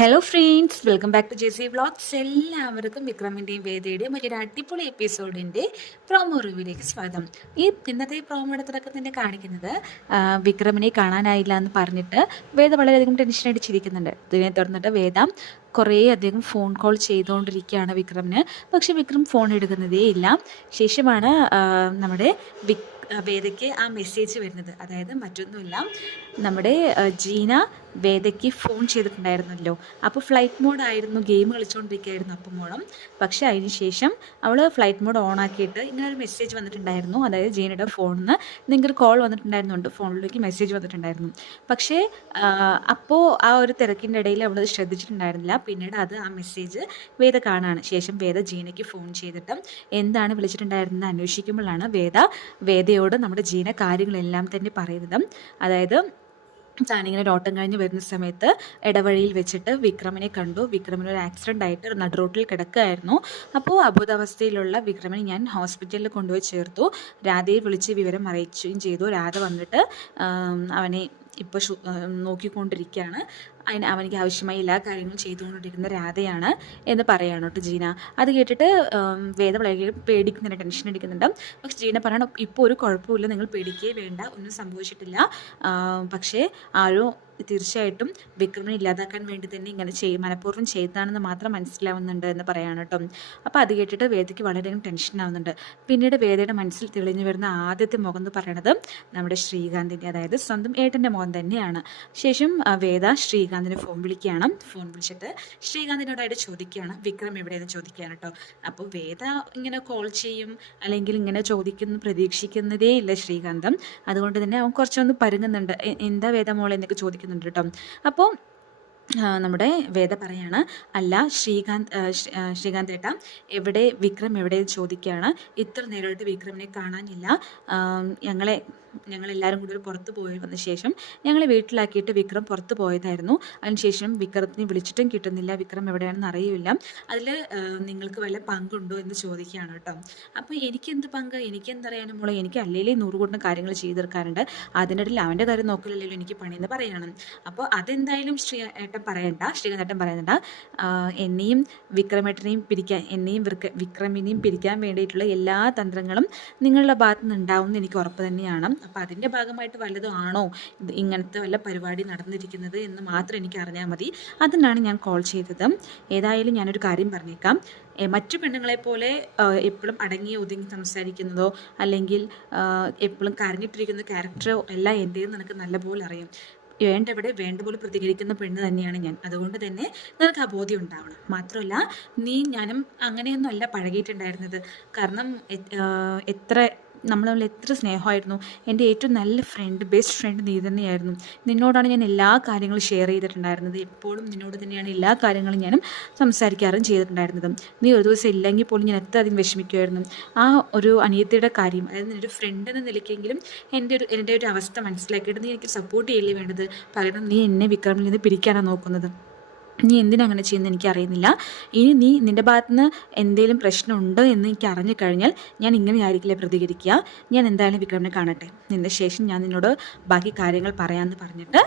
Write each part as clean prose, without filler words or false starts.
Hello friends, welcome back to JC vlogs. എല്ലാവർക്കും വിക്രമിൻ്റെയും വേദയുടെയും ഒരു അടിപൊളി എപ്പിസോഡിൻ്റെ പ്രോമോ റിവ്യൂയിലേക്ക് സ്വാഗതം. ഇന്നത്തെ പ്രോമോ എടുത്തിടക്കം തന്നെ കാണിക്കുന്നത് വിക്രമിനെ കാണാനായില്ല എന്ന് പറഞ്ഞിട്ട് വേദ വളരെയധികം ടെൻഷൻ അടിച്ചിരിക്കുന്നുണ്ട്. ഇതിനെ തുടർന്നിട്ട് വേദ കുറേ അധികം ഫോൺ കോൾ ചെയ്തുകൊണ്ടിരിക്കുകയാണ് വിക്രമിന്. പക്ഷെ വിക്രം ഫോൺ എടുക്കുന്നതേ ഇല്ല. ശേഷമാണ് നമ്മുടെ വേദയ്ക്ക് ആ മെസ്സേജ് വരുന്നത്. അതായത് മറ്റൊന്നുമില്ല, നമ്മുടെ ജീന വേദയ്ക്ക് ഫോൺ ചെയ്തിട്ടുണ്ടായിരുന്നല്ലോ. അപ്പോൾ ഫ്ലൈറ്റ് മോഡ് ആയിരുന്നു, ഗെയിം കളിച്ചുകൊണ്ടിരിക്കുകയായിരുന്നു അപ്പം മോളം. പക്ഷേ അതിന് ശേഷം അവൾ ഫ്ലൈറ്റ് മോഡ് ഓൺ ആക്കിയിട്ട് ഇങ്ങനെ ഒരു മെസ്സേജ് വന്നിട്ടുണ്ടായിരുന്നു. അതായത് ജീനയുടെ ഫോണിൽ നിന്ന് നിങ്ങൾക്ക് കോൾ വന്നിട്ടുണ്ടായിരുന്നുണ്ട്, ഫോണിലേക്ക് മെസ്സേജ് വന്നിട്ടുണ്ടായിരുന്നു. പക്ഷേ അപ്പോൾ ആ ഒരു തിരക്കിൻ്റെ ഇടയിൽ അവളത് ശ്രദ്ധിച്ചിട്ടുണ്ടായിരുന്നില്ല. പിന്നീട് ആ മെസ്സേജ് വേദ കാണാണ്. ശേഷം വേദ ജീനയ്ക്ക് ഫോൺ ചെയ്തിട്ട് എന്താണ് വിളിച്ചിട്ടുണ്ടായിരുന്നത് അന്വേഷിക്കുമ്പോഴാണ് വേദയോട് നമ്മുടെ ജീന കാര്യങ്ങളെല്ലാം തന്നെ പറയുന്നത്. അതായത് താനിങ്ങനെ ഒരു ഓട്ടം കഴിഞ്ഞ് വരുന്ന സമയത്ത് ഇടവഴിയിൽ വെച്ചിട്ട് വിക്രമിനെ കണ്ടു. വിക്രമിന് ഒരു ആക്സിഡൻ്റ് ആയിട്ട് നടു റോട്ടിൽ കിടക്കുകയായിരുന്നു. അപ്പോൾ അബോധാവസ്ഥയിലുള്ള വിക്രമിനെ ഞാൻ ഹോസ്പിറ്റലിൽ കൊണ്ടുപോയി ചേർത്തു. രാധയെ വിളിച്ച് വിവരം അറിയിക്കുകയും ചെയ്തു. രാധ വന്നിട്ട് അവനെ ഇപ്പോൾ നോക്കിക്കൊണ്ടിരിക്കുകയാണ്. അവനിക്ക് ആവശ്യമായ എല്ലാ കാര്യങ്ങളും ചെയ്തുകൊണ്ടിരിക്കുന്ന രാധയാണ് എന്ന് പറയാണ് കേട്ടോ ജീന. അത് കേട്ടിട്ട് വേദ വളരെ പേടിക്കുന്നുണ്ട്, ടെൻഷൻ അടിക്കുന്നുണ്ട്. പക്ഷെ ജീന പറയണം, ഇപ്പോൾ ഒരു കുഴപ്പമില്ല, നിങ്ങൾ പേടിക്കുകയേ വേണ്ട, ഒന്നും സംഭവിച്ചിട്ടില്ല. പക്ഷേ തീർച്ചയായിട്ടും വിക്രമിനെ ഇല്ലാതാക്കാൻ വേണ്ടി തന്നെ ഇങ്ങനെ മനഃപൂർവ്വം ചെയ്തതാണെന്ന് മാത്രം മനസ്സിലാവുന്നുണ്ട് എന്ന് പറയാണ് കേട്ടോ. അപ്പോൾ അത് കേട്ടിട്ട് വേദയ്ക്ക് വളരെയധികം ടെൻഷൻ ആവുന്നുണ്ട്. പിന്നീട് വേദയുടെ മനസ്സിൽ തെളിഞ്ഞു വരുന്ന ആദ്യത്തെ മുഖം എന്ന് പറയുന്നത് നമ്മുടെ ശ്രീകാന്തിൻ്റെ, അതായത് സ്വന്തം ഏട്ടൻ്റെ മുഖം തന്നെയാണ്. ശേഷം വേദ ശ്രീകാന്തിന് ഫോൺ വിളിക്കുകയാണ്. ഫോൺ വിളിച്ചിട്ട് ശ്രീകാന്തിനോടായിട്ട് ചോദിക്കുകയാണ് വിക്രം എവിടെയെന്ന് ചോദിക്കുകയാണ് കേട്ടോ. അപ്പോൾ വേദ ഇങ്ങനെ കോൾ ചെയ്യും അല്ലെങ്കിൽ ഇങ്ങനെ പ്രതീക്ഷിക്കുന്നതേ ഇല്ല ശ്രീകാന്തം. അതുകൊണ്ട് തന്നെ അവൻ കുറച്ചൊന്ന് പരുങ്ങുന്നുണ്ട്. എന്താ വേദ മോളെ എന്നൊക്കെ ചോദിക്കുന്നുണ്ട് കേട്ടോ. അപ്പോൾ നമ്മുടെ വേദ പറയാണ്, അല്ല ശ്രീകാന്ത് ഏട്ടാ വിക്രം എവിടെ ചോദിക്കുകയാണ്. ഇത്ര നേരമായിട്ട് വിക്രമിനെ കാണാനില്ല. ഞങ്ങളെല്ലാവരും കൂടി പുറത്ത് പോയി വന്ന ശേഷം ഞങ്ങളെ വീട്ടിലാക്കിയിട്ട് വിക്രം പുറത്ത് പോയതായിരുന്നു. അതിനുശേഷം വിക്രത്തിനെ വിളിച്ചിട്ടും കിട്ടുന്നില്ല, വിക്രം എവിടെയാണെന്ന് അറിയില്ല. അതിൽ നിങ്ങൾക്ക് വല്ല പങ്കുണ്ടോ എന്ന് ചോദിക്കുകയാണ് കേട്ടോ. അപ്പോൾ എനിക്കെന്ത് പങ്ക്, എനിക്കെന്തറിയാനും മോളെ, എനിക്ക് അല്ലേലേ 100 കൂട്ടം കാര്യങ്ങൾ ചെയ്ത് തീർക്കാറുണ്ട്. അതിനിടയിൽ അവൻ്റെ കാര്യം നോക്കില്ലല്ലോ എനിക്ക് പണിയെന്ന് പറയണം. അപ്പോൾ അതെന്തായാലും ശ്രീകാന്തേട്ടൻ പറയണ്ട. എന്നെയും വിക്രമേട്ടനെയും പിരിക്കാൻ, വിക്രമിനെയും പിരിക്കാൻ വേണ്ടിയിട്ടുള്ള എല്ലാ തന്ത്രങ്ങളും നിങ്ങളുടെ ഭാഗത്തു നിന്ന് ഉണ്ടാവും എന്ന് എനിക്ക് ഉറപ്പ് തന്നെയാണ്. അപ്പോൾ അതിൻ്റെ ഭാഗമായിട്ട് വല്ലതും ആണോ ഇങ്ങനത്തെ വല്ല പരിപാടി നടന്നിരിക്കുന്നത് എന്ന് മാത്രം എനിക്ക് അറിഞ്ഞാൽ മതി. അതിനാണ് ഞാൻ കോൾ ചെയ്തത്. ഏതായാലും ഞാനൊരു കാര്യം പറഞ്ഞേക്കാം, മറ്റു പെണ്ണുങ്ങളെ പോലെ എപ്പോഴും അടങ്ങി ഒതുങ്ങി സംസാരിക്കുന്നതോ അല്ലെങ്കിൽ എപ്പോഴും കരഞ്ഞിട്ടിരിക്കുന്ന ക്യാരക്ടറോ എല്ലാം എൻ്റെന്ന് നിനക്ക് നല്ലപോലെ അറിയാം. വേണ്ട പോലെ പ്രതികരിക്കുന്ന പെണ്ണ് തന്നെയാണ് ഞാൻ. അതുകൊണ്ട് തന്നെ നിനക്ക് ആ ബോധ്യം ഉണ്ടാവണം. മാത്രമല്ല ഞാനും അങ്ങനെയൊന്നും അല്ല പഴകിയിട്ടുണ്ടായിരുന്നത്. കാരണം നമ്മൾ തമ്മിൽ എത്ര സ്നേഹമായിരുന്നു. എൻ്റെ ഏറ്റവും നല്ല ബെസ്റ്റ് ഫ്രണ്ട് നീ തന്നെയായിരുന്നു. നിന്നോടാണ് ഞാൻ എല്ലാ കാര്യങ്ങളും ഷെയർ ചെയ്തിട്ടുണ്ടായിരുന്നത്. എപ്പോഴും നിന്നോട് തന്നെയാണ് എല്ലാ കാര്യങ്ങളും ഞാനും സംസാരിക്കാറും ചെയ്തിട്ടുണ്ടായിരുന്നത്. നീ ഒരു ദിവസം ഇല്ലെങ്കിൽ പോലും ഞാൻ എത്ര അധികം വിഷമിക്കുമായിരുന്നു. ആ ഒരു അനിയത്തിയുടെ കാര്യം, അതായത് നിൻ്റെ ഫ്രണ്ട് എന്ന നിലയ്ക്കെങ്കിലും എൻ്റെ ഒരു അവസ്ഥ മനസ്സിലാക്കിയിട്ട് നീ എനിക്ക് സപ്പോർട്ട് ചെയ്യല്ലേ വേണ്ടത്. പകരം നീ എന്നെ വിക്രമിൽ നിന്ന് പിരിക്കാനാണ് നോക്കുന്നത്. നീ എന്തിനങ്ങനെ ചെയ്യുന്നത് എനിക്കറിയുന്നില്ല. ഇനി നിൻ്റെ ഭാഗത്തുനിന്ന് എന്തെങ്കിലും പ്രശ്നമുണ്ടോ എന്ന് എനിക്ക് അറിഞ്ഞു കഴിഞ്ഞാൽ ഞാൻ ഇങ്ങനെ ആയിരിക്കില്ല പ്രതികരിക്കുക. ഞാൻ എന്തായാലും വിക്രമിനെ കാണട്ടെ, നിന്ന ശേഷം ഞാൻ നിന്നോട് ബാക്കി കാര്യങ്ങൾ പറയാമെന്ന് പറഞ്ഞിട്ട്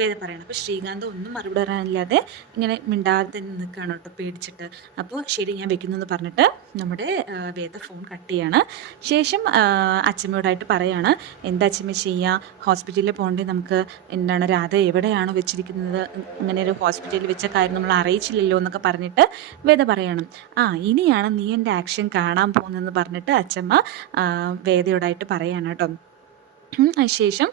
വേദ പറയണം. അപ്പോൾ ശ്രീകാന്ത് ഒന്നും മറുപടി പറയാനില്ലാതെ ഇങ്ങനെ മിണ്ടാതെ തന്നെ നിൽക്കുകയാണ് കേട്ടോ, പേടിച്ചിട്ട്. അപ്പോൾ ശരി ഞാൻ വെക്കുന്നു എന്ന് പറഞ്ഞിട്ട് നമ്മുടെ വേദ ഫോൺ കട്ട് ചെയ്യാണ്. ശേഷം അച്ഛമ്മയോടായിട്ട് പറയാണ്, എന്താ അച്ഛമ്മ ചെയ്യുക, ഹോസ്പിറ്റലിൽ പോകണ്ടേ നമുക്ക്, എന്താണ് രാധ എവിടെയാണോ വെച്ചിരിക്കുന്നത്, അങ്ങനെ ഒരു ഹോസ്പിറ്റലിൽ വെച്ച കാര്യം നമ്മൾ അറിയിച്ചില്ലല്ലോ എന്നൊക്കെ പറഞ്ഞിട്ട് വേദ പറയണം. ഇനിയാണ് നീ എൻ്റെ ആക്ഷൻ കാണാൻ പോകുന്നതെന്ന് പറഞ്ഞിട്ട് അച്ഛമ്മ വേദയോടായിട്ട് പറയാണ് കേട്ടോ. ശേഷം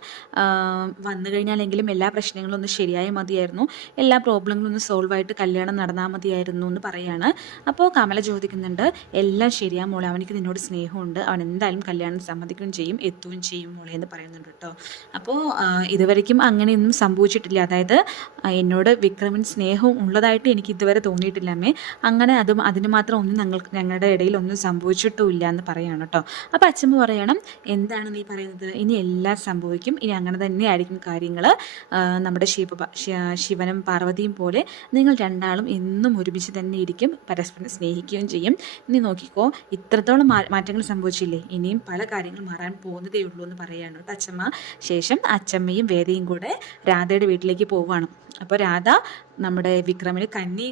വന്നു കഴിഞ്ഞാലെങ്കിലും എല്ലാ പ്രശ്നങ്ങളും ഒന്ന് ശരിയായ മതിയായിരുന്നു, എല്ലാ പ്രോബ്ലങ്ങളും ഒന്ന് സോൾവ് ആയിട്ട് കല്യാണം നടന്നാൽ മതിയായിരുന്നു എന്ന് പറയാണ്. അപ്പോൾ കമല ചോദിക്കുന്നുണ്ട്, എല്ലാം ശരിയാ മോളെ, അവനിക്ക് നിന്നോട് സ്നേഹമുണ്ട്, അവൻ എന്തായാലും കല്യാണം സമ്മതിക്കുകയും ചെയ്യും, എത്തുകയും ചെയ്യും മോളെ എന്ന് പറയുന്നുണ്ട് കേട്ടോ. അപ്പോൾ ഇതുവരെയ്ക്കും അങ്ങനെയൊന്നും സംഭവിച്ചിട്ടില്ല. അതായത് എന്നോട് വിക്രമിന് സ്നേഹവും ഉള്ളതായിട്ട് എനിക്ക് ഇതുവരെ തോന്നിയിട്ടില്ല അമ്മേ. അങ്ങനെ അതിന് മാത്രം ഒന്നും ഞങ്ങളുടെ ഇടയിൽ ഒന്നും സംഭവിച്ചിട്ടുമില്ല എന്ന് പറയാണ് കേട്ടോ. അപ്പോൾ അച്ഛമ്മ പറയണം, എന്താണ് നീ പറയുന്നത്, ഇനി എല്ലാം സംഭവിക്കും, ഇനി അങ്ങനെ തന്നെ ആയിരിക്കും കാര്യങ്ങൾ. നമ്മുടെ ശിവനും പാർവതിയും പോലെ നിങ്ങൾ രണ്ടാളും എന്നും ഒരുമിച്ച് തന്നെ ഇരിക്കും, പരസ്പരം സ്നേഹിക്കുകയും ചെയ്യും. ഇനി നോക്കിക്കോ, ഇത്രത്തോളം മാറ്റങ്ങൾ സംഭവിച്ചില്ലേ, ഇനിയും പല കാര്യങ്ങൾ മാറാൻ പോകുന്നതേ ഉള്ളൂ എന്ന് പറയുകയാണ് കേട്ടോ അച്ഛമ്മ. ശേഷം അച്ഛമ്മയും വേദയും കൂടെ രാധയുടെ വീട്ടിലേക്ക് പോവുകയാണ്. അപ്പോൾ രാധ നമ്മുടെ വിക്രമിന് കന്നി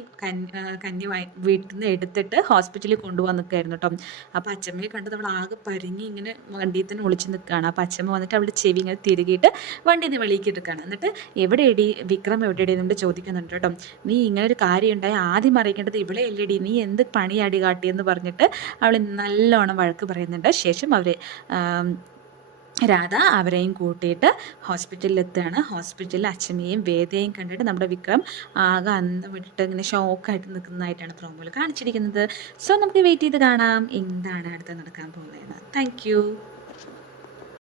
വീട്ടിൽ നിന്ന് എടുത്തിട്ട് ഹോസ്പിറ്റലിൽ കൊണ്ടുപോകാൻ നിൽക്കുകയായിരുന്നു കേട്ടോ. അപ്പോൾ അച്ചമ്മയെ കണ്ട് നമ്മൾ ആകെ പരിങ്ങി ഇങ്ങനെ വണ്ടിയിൽ തന്നെ ഒളിച്ച് നിൽക്കുകയാണ്. അപ്പോൾ അച്ചമ്മ വന്നിട്ട് അവളുടെ ചെവി ഇങ്ങനെ തിരികിയിട്ട് വണ്ടിയിൽ നിന്ന് വെളിയിലേക്ക് എടുക്കുകയാണ്. എന്നിട്ട് എവിടെയടി വിക്രം എവിടെയടി എന്നിട്ട് ചോദിക്കുന്നുണ്ട് കേട്ടോ. നീ ഇങ്ങനെ ഒരു കാര്യം ഉണ്ടായി ആദ്യം അറിയിക്കേണ്ടത് ഇവിടെ അല്ലേടി, നീ എന്ത് പണിയാടി കാട്ടിയെന്ന് പറഞ്ഞിട്ട് അവൾ നല്ലോണം വഴക്ക് പറയുന്നുണ്ട്. ശേഷം അവർ രാധ അവരെയും കൂട്ടിയിട്ട് ഹോസ്പിറ്റലിൽ എത്തുകയാണ്. ഹോസ്പിറ്റലിൽ അച്ഛമ്മയെയും വേദയെയും കണ്ടിട്ട് നമ്മുടെ വിക്രം ആകെ അന്തം വിട്ടിട്ട് ഇങ്ങനെ ഷോക്കായിട്ട് നിൽക്കുന്നതായിട്ടാണ് പ്രോമോയിൽ കാണിച്ചിരിക്കുന്നത്. സോ നമുക്ക് വെയിറ്റ് ചെയ്ത് കാണാം എന്താണ് അടുത്ത് നടക്കാൻ പോകുന്നതെന്ന്. താങ്ക്